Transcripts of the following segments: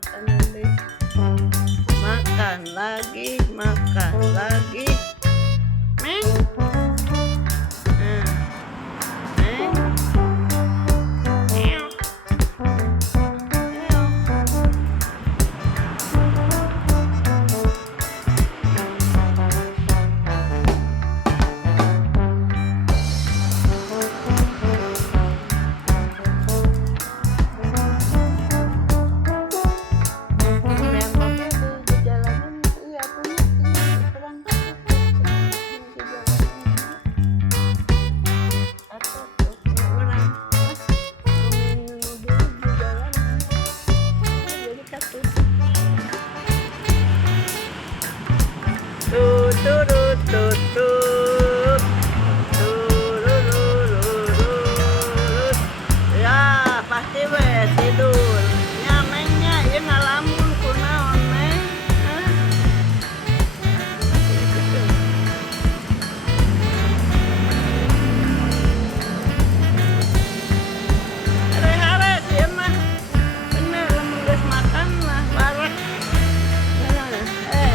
makan lagi, makan lagi, makan lagi. Meng, meng, meow, meow. Yang mobil tuh dijalanin tuh ya punya terang atau orang main mobil di jalan jadi katutup tut tut tut tut turururururut. Ya pasti we tidur nyamenya ieu ngalamun kunaon meh. Hare-hare ieu mah bener lamun geus makan mah parek. Hare-hare.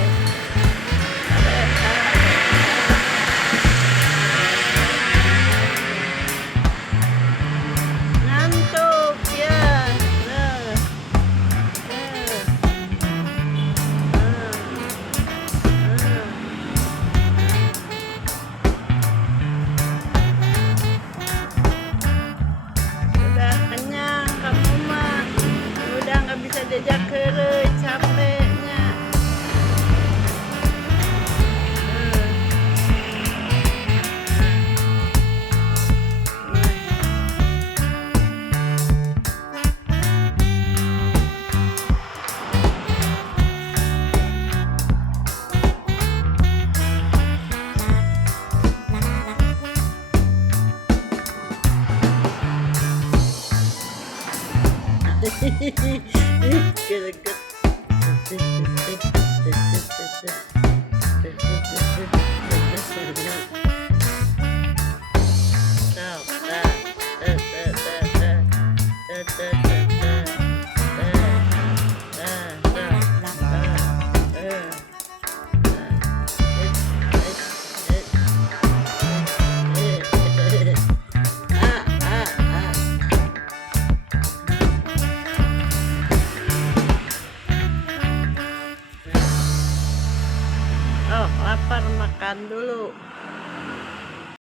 Ngantuk ya. Udah kenyang kamu mah. Udah nggak bisa diajak heureuy capeknya. Greget. Oh, lapar makan dulu.